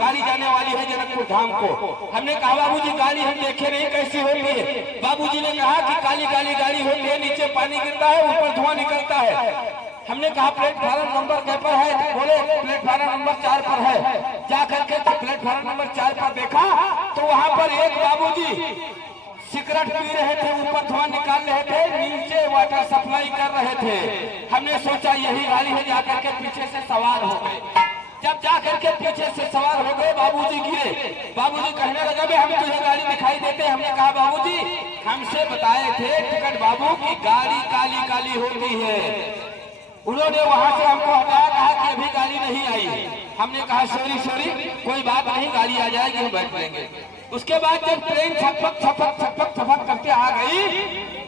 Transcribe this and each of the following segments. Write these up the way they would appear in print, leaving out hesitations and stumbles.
गाड़ी जाने वाली है जनकपुर धाम को। हमने कहा बाबूजी गाड़ी हम देखे नहीं कैसी होती है। बाबूजी ने कहा कि काली काली गाड़ी होती है, नीचे पानी गिरता है, ऊपर धुआं निकलता है। हमने कहा प्लेटफार्म नंबर क्या पर है? बोले प्लेटफार्म नंबर 4 पर है। जा करके तो प्लेटफार्म नंबर 4 पर देखा तो वहां पर एक बाबूजी सिगरेट पी रहे थे, ऊपर धुआं निकाल रहे थे, नीचे वाटर सप्लाई कर रहे थे। हमने सोचा यही गाड़ी है, जाकर के पीछे से सवार हो गए। जब जाकर के पीछे से सवार हो गए बाबूजी गिरे। बाबूजी कहने लगा बे हम तुझे गाड़ी दिखाई देते। हमने कहा बाबूजी हमसे बताए थे टिकट बाबू की गाड़ी काली काली होती है। उन्होंने वहां से हमको हटाया, कहा कि अभी गाड़ी नहीं आई। हमने कहा सॉरी कोई बात नहीं, गाड़ी आ जाएगी, हम बैठ लेंगे। उसके बाद जब ट्रेन छपक छपक छपक छपक करके आ गई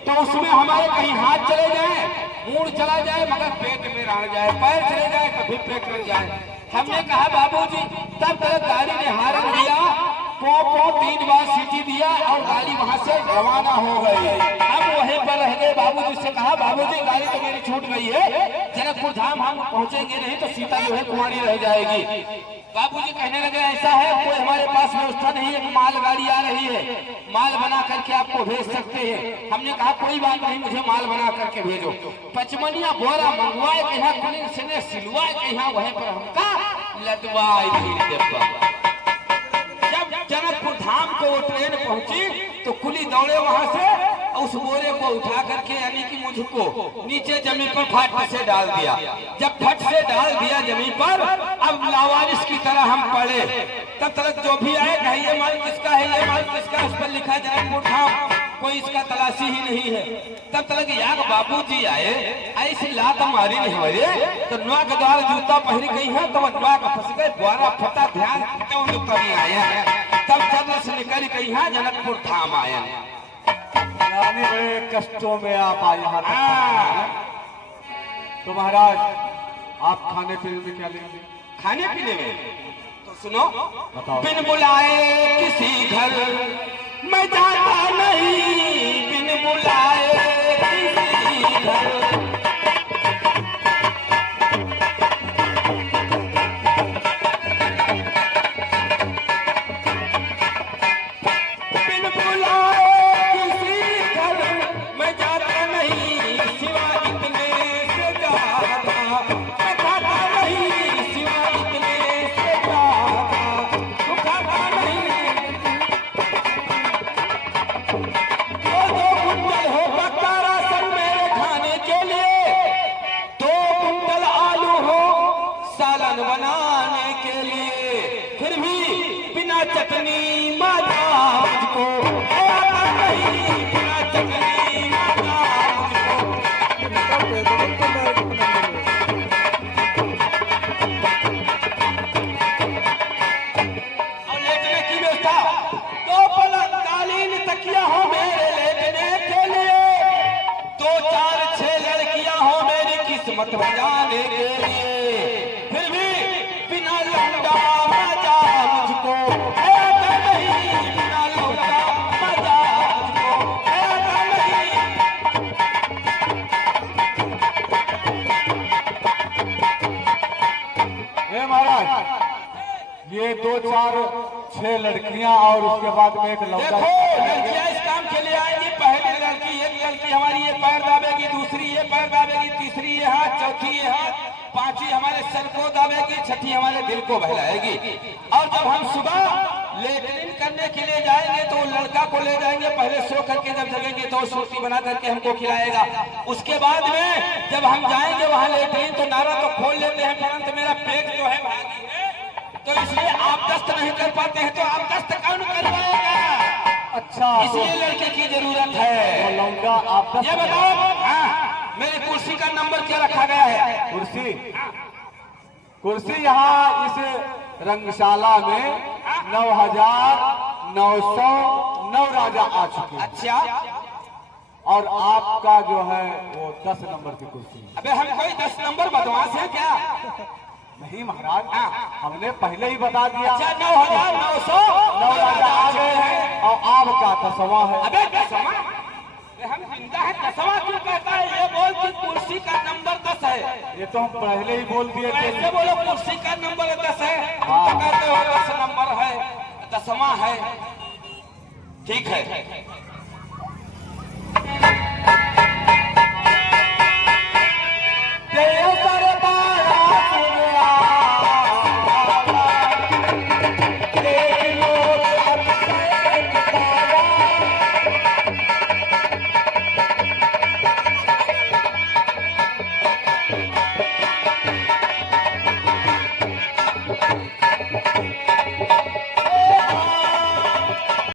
तो उसमें हमारे कहीं हाथ चले जाए, मूड चला जाए, मगर पेट में रह जाए, पैर चले जाए कभी पेट में जाए। हमने कहा बाबूजी तब तक गाड़ी ने हारन दिया, पो 3 बार सीटी दिया और गाड़ी वहां से रवाना हो गई। अब वहीं पर रह गए। बाबूजी से कहा बाबूजी गाड़ी तो मेरी छूट गई है, जनकपुर धाम हम पहुंचेंगे नहीं तो सीता जो है कुंवारी रह जाएगी। बाबूजी कहने लगे ऐसा है कोई हमारे पास व्यवस्था नहीं है, माल गाड़ी आ रही है, माल बना करके आपको भेज सकते हैं। हमने कहा कोई बात नहीं, मुझे माल बना करके भेजो। 55 बोरा मंगवाए के यहाँ पुलिस ने सिलवाए के यहाँ वहीं पर हमका लदवाई। जब जनकपुर धाम को वो ट्रेन पहुंची तो कुली दौड़े वहां से, उस बोरे को उठा करके यानी कि मुझको नीचे जमीन पर फट से डाल दिया। जब फट से डाल दिया जमीन पर, अब लावारिस की तरह हम पड़े। तब तक जो भी आए कहे ये माल किसका है, ये माल किसका है, उस पर लिखा जनकपुर धाम, कोई इसका तलाशी ही नहीं है। तब तक यार बाबूजी आए, ऐसी लात मारी नहीं हो रे तो नवा के द्वार जूता पहन गई है तो नवा का फंस गए, द्वारा फटा ध्यान क्यों कभी आए। तब जब से निकल गई है जनकपुर धाम आए। यानी बड़े कष्टों में आप आए यहाँ तक। तो महाराज आप खाने पीने में क्या लेंगे? खाने पीने में तो सुनो, बताओ। बिन बुलाए किसी घर मैं जाता नहीं, बिन बुलाए किसी घर। बनाने के लिए फिर भी बिना चटनी माता मुझको नहीं, बिना चटनी माता और लेटने की व्यवस्था, 2 पलंग कालीन तकिया हो मेरे लेटने के लिए, 2-4 6 लड़कियां हो मेरी किस्मत बजाने के लिए। ये 2-4 6 लड़कियां और उसके बाद में एक लड़का। देखो लड़कियां इस काम के लिए आएंगी। पहली एक लड़की हमारी ये पैर दाबेगी, दूसरी ये पैर दाबेगी, तीसरी ये हाथ, चौथी ये हाथ, 5वीं हमारे सर को दाबेगी, 6ठी हमारे दिल को बहलाएगी। और जब हम सुबह लेटरिन करने के लिए जाएंगे तो लड़का को ले जाएंगे, पहले सो करके जब जगेंगे तो रोटी बना करके हमको खिलाएगा। उसके बाद में जब हम जाएंगे वहां लेटरिन तो नारा तो खोल लेते हैं, परंतु मेरा पेट जो है भारी है तो इसलिए आप दस्त नहीं कर पाते हैं, तो आप दस्त कौन करवाएगा? अच्छा, इसलिए लड़के की जरूरत है। लौंडा आप ये बताओ, हाँ मेरी कुर्सी का नंबर क्या रखा गया है? कुर्सी यहाँ इस रंगशाला में 9,909 राजा आ चुके हैं। अच्छा, और आपका जो है वो 10 नंबर की कुर्सी। अबे हम कोई 10 नंबर बदमाश है क्या? नहीं महाराज, हमने पहले ही बता दिया। अच्छा, 9,909 राजा आ गए हैं और आपका 10वां है। अबे 10वां? हम जिंदा है, 10वां क्यों कहता है? ये बोल कि कुर्सी का नंबर 10 है। ये तो हम पहले ही बोल दिए थे। ऐसे बोलो कुर्सी का नंबर 10 है, हम तो कहते हो 10 नंबर चश्मा है, ठीक है,